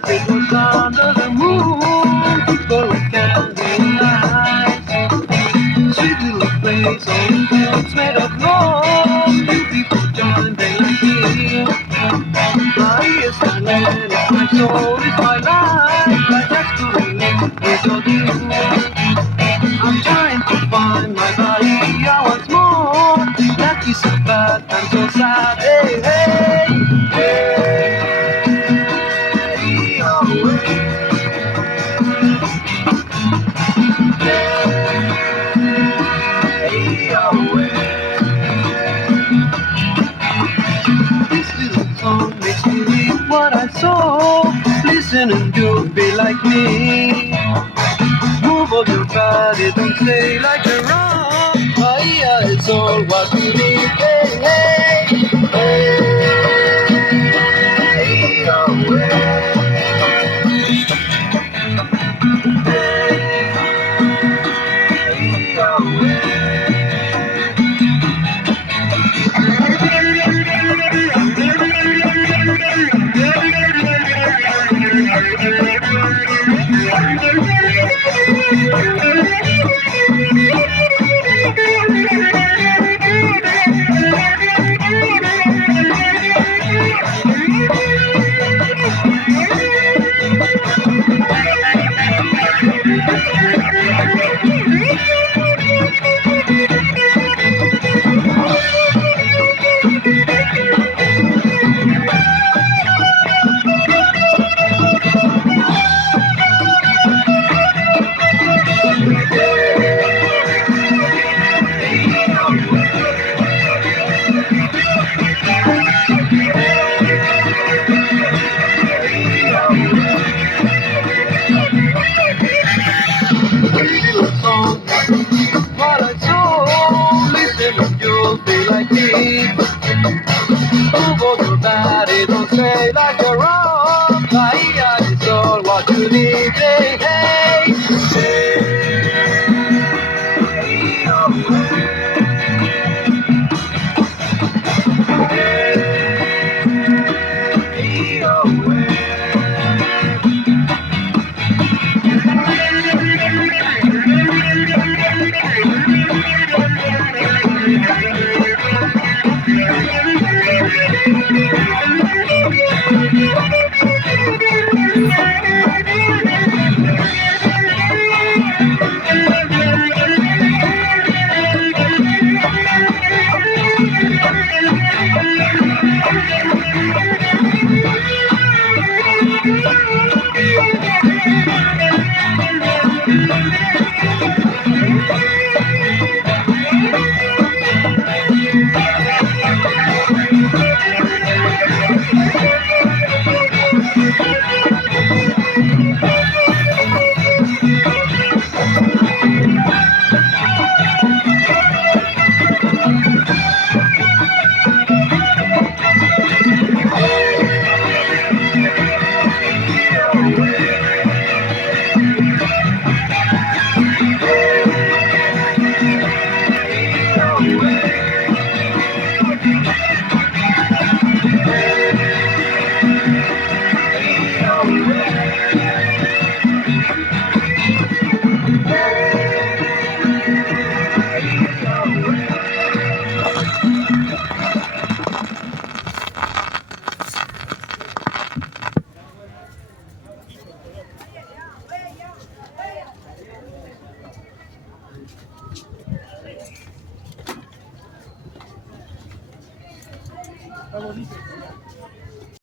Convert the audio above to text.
realized it was under the moon, people with candlelight. Sweet little place on boats made of love. You people join, they like me. Bahia is my land, it's my soul, it's my life. I just couldn't live without you. I'm trying to find my Bahia once more. That is so bad, I'm so sad. Hey, hey, hey, oh, hey. Hey, oh, hey. This little song makes me read what I saw. Listen and you'll be like me. Move on your body, don't stay like a rock. Bahia is all what we need.